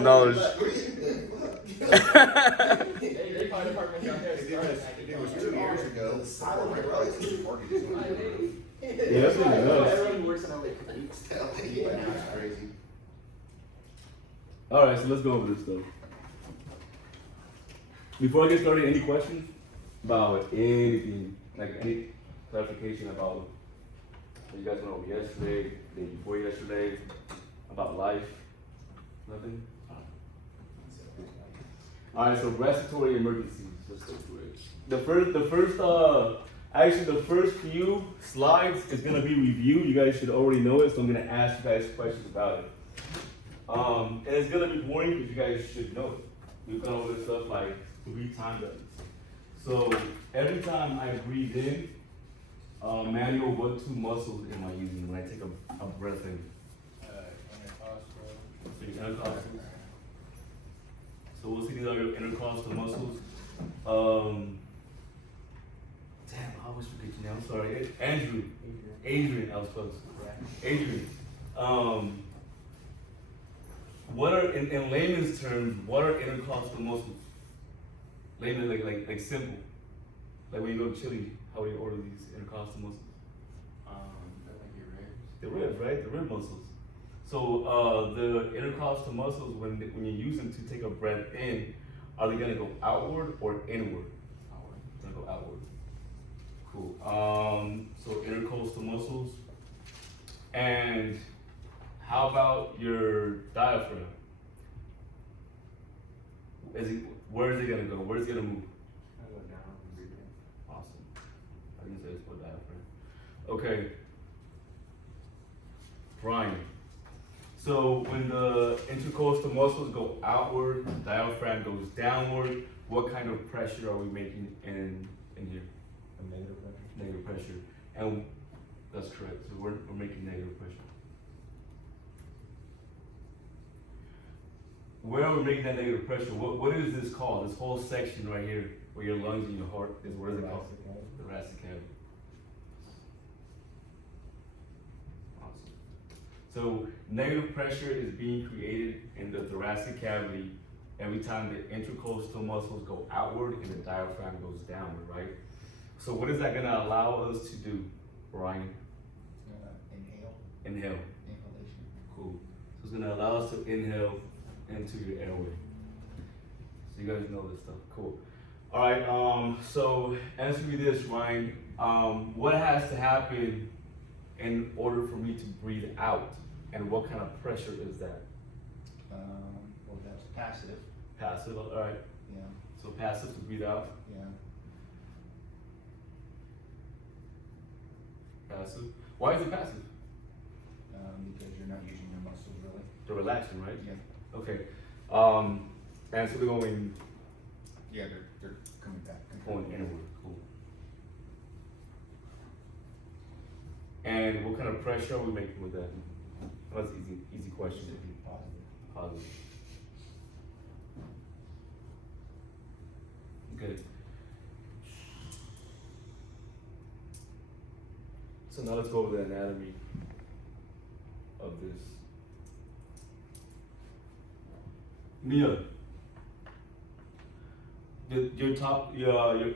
the knowledge. They probably department down there. If it was 2 years ago, I would have probably seen mortgages. Yeah, that's what it does. Everyone works in LA. But now it's crazy. All right, so let's go over this stuff. Before I get started, any questions about anything, like any clarification about what you guys went over yesterday, the day before yesterday, about life? Nothing? All right, so respiratory emergencies. Let's go through it. The first few slides is gonna be review. You guys should already know it, so I'm gonna ask you guys questions about it. And it's gonna be boring because you guys should know it. We've gone over this stuff like 3 times. So every time I breathe in, manual, what 2 muscles am I using when I take a breath in? Intercostals. So we'll see these are your intercostal muscles. Damn, I always forget your name. I'm sorry. Adrian, I was close. Adrian. What are in layman's terms? What are intercostal muscles? Layman, like simple. Like when you go to Chile, how do you order these intercostal muscles? They're like your ribs. The ribs, right? The rib muscles. So the intercostal muscles, when you use them to take a breath in, are they gonna go outward or inward? Outward. Gonna go outward. Cool. So intercostal muscles. And how about your diaphragm? Where is it gonna go? Where is it gonna move? I go down. Awesome. I didn't say it's for diaphragm. Okay. Brian. So when the intercostal muscles go outward, the diaphragm goes downward, what kind of pressure are we making in here? A negative pressure. Negative pressure. And that's correct. So we're making negative pressure. Where are we making that negative pressure? What is this called? This whole section right here, where your lungs and your heart is, what is it called? The thoracic cavity. Awesome. So negative pressure is being created in the thoracic cavity every time the intercostal muscles go outward and the diaphragm goes downward, right? So what is that gonna allow us to do, Brian? Inhale. Inhale. Inhalation. Cool. So it's gonna allow us to inhale into your airway. So you guys know this stuff. Cool. All right. So answer me this, Ryan. What has to happen in order for me to breathe out, and what kind of pressure is that? Well, that's passive. Passive. All right. Yeah. So passive to breathe out. Yeah. Passive. Why is it passive? Because you're not using your muscles really. They're relaxing, right? Yeah. Okay. And so they're going. Yeah, they're coming back. Going inward. Cool. And what kind of pressure are we making with that? That's easy question. Positive. Okay. So now let's go over the anatomy of this. Mia, your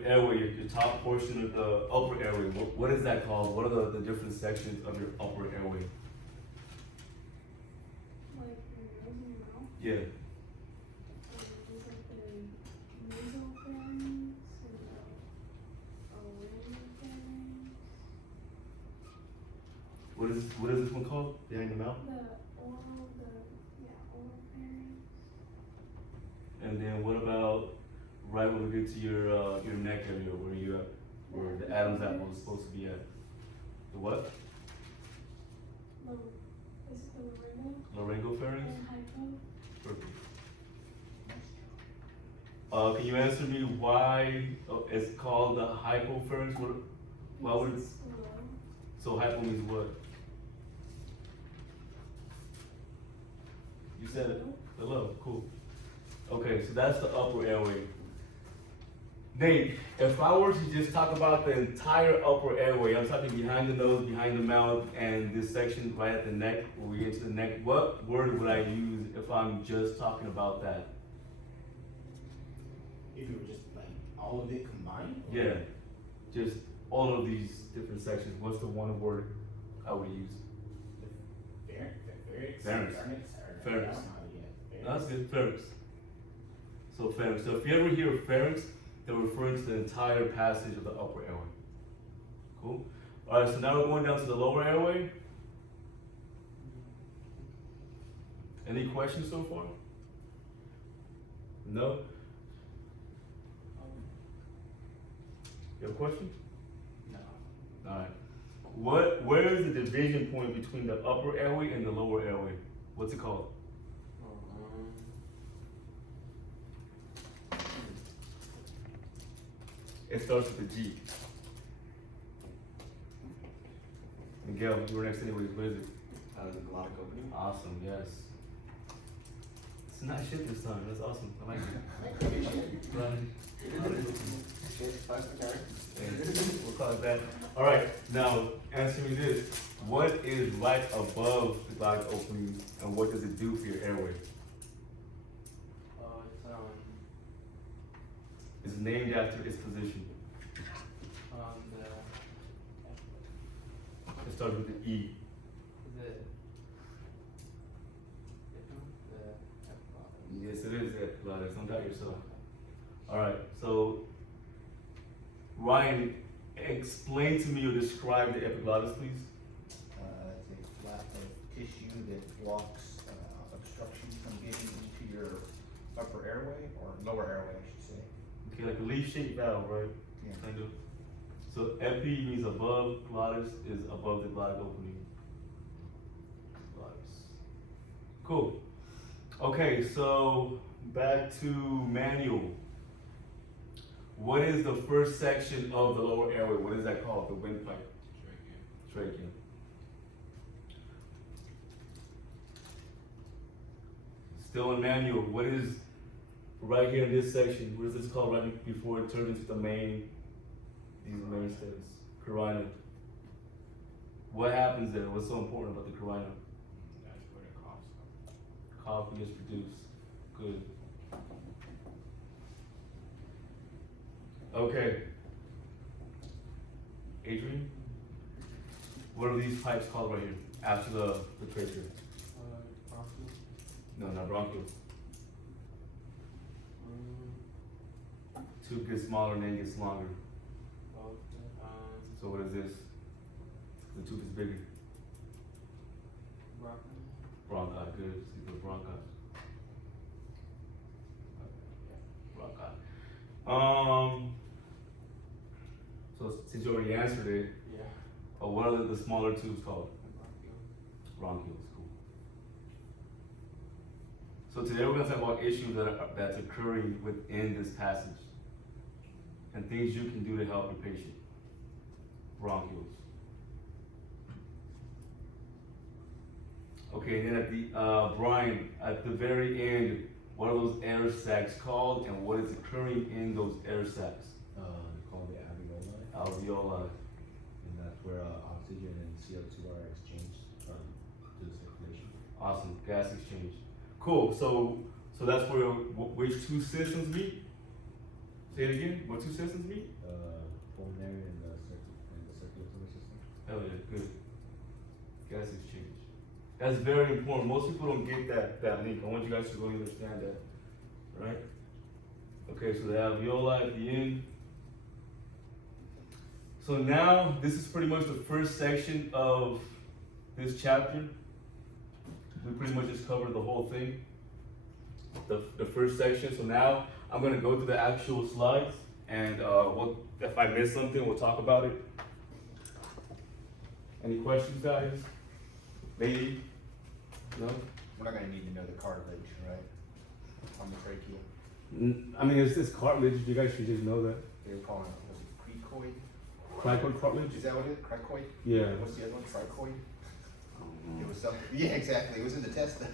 airway, your top portion of the upper airway, what is that called? What are the different sections of your upper airway? Like your nose and your mouth? Yeah. There's like the nasopharynx and the oropharynx. What is this one called? Behind the mouth? Oropharynx. And then what about right when we get to your neck area, where the Adam's apple is supposed to be at? The what? Is it the laryngo? Laryngopharynx? And hypo? Perfect. Can you answer me why it's called the hypopharynx? Why would it? It's low. So hypo means what? You said it. The low. Cool. Okay, so that's the upper airway. Nate, if I were to just talk about the entire upper airway, I'm talking behind the nose, behind the mouth, and this section right at the neck, where we get to the neck, what word would I use if I'm just talking about that? If you were just like all of it combined? Or- Yeah, just all of these different sections, what's the one word I would use? Pharynx. Pharynx. That's good, pharynx. So pharynx, so if you ever hear pharynx, they're referring to the entire passage of the upper airway. Cool? Alright, so now we're going down to the lower airway. Any questions so far? No? You have a question? No. Alright. Where is the division point between the upper airway and the lower airway? What's it called? It starts with a G. Miguel, you were next anyways, what is it? The glottic opening. Awesome, yes. It's not shit this time, that's awesome, I like it. Right. Shit, fuck, okay. We'll call it that. Alright, now answer me this. What is right above the glottic opening and what does it do for your airway? It's named after its position. It starts with the E. Yes, it is epiglottis. Don't doubt yourself. All right. So, Ryan, explain to me or describe the epiglottis, please. It's a flap of tissue that blocks obstruction from getting into your upper airway, or lower airway, I should say. Okay, like a leaf-shaped valve, right? Yeah. Kind of. So epi means above, glottis is above the glottic opening. Glottis. Cool. Okay, so back to manual. What is the first section of the lower airway? What is that called? The windpipe. Trachea. Still in manual. What is right here in this section? What is this called right before it turns into the main? These main stems. Carina. What happens there? What's so important about the carina? That's where the coughs come. Coffee is produced. Good. Okay. Adrian? What are these pipes called right here? After the trachea? No, not bronchioles. Tube gets smaller and then gets longer. So what is this? The tube is bigger. Bronchi, good. See the bronchi. Bronchi. So since you already answered it, what are the smaller tubes called? Bronchioles, cool. So today we're gonna talk about issues that's occurring within this passage and things you can do to help your patient. Bronchioles. Okay, and then at the, Brian, at the very end, what are those air sacs called and what is occurring in those air sacs? They call it alveoli, Alveoli. and that's where oxygen and CO2 are exchanged to the circulation. Awesome, gas exchange. Cool, so that's where, which two systems meet? Say it again, what two systems meet? Pulmonary and the circulatory system. Hell yeah, good. Gas exchange. That's very important. Most people don't get that link. I want you guys to really understand that, right? Okay, so the alveoli at the end. So now, this is pretty much the first section of this chapter. We pretty much just covered the whole thing, the first section. So now, I'm gonna go through the actual slides, and if I miss something, we'll talk about it. Any questions, guys? Maybe? No? We're not gonna need to know the cartilage, right? On the trachea. I mean, it's this cartilage. You guys should just know that. They were calling it, was it cricoid? Cricoid cartilage? Is that what it is? Cricoid? Yeah. What's the other one? Tricoid? It was something, yeah, exactly. It was in the test though.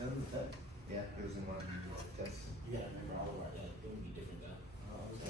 That was that. Yeah, it was in one of the tests. Yeah, I remember all about that.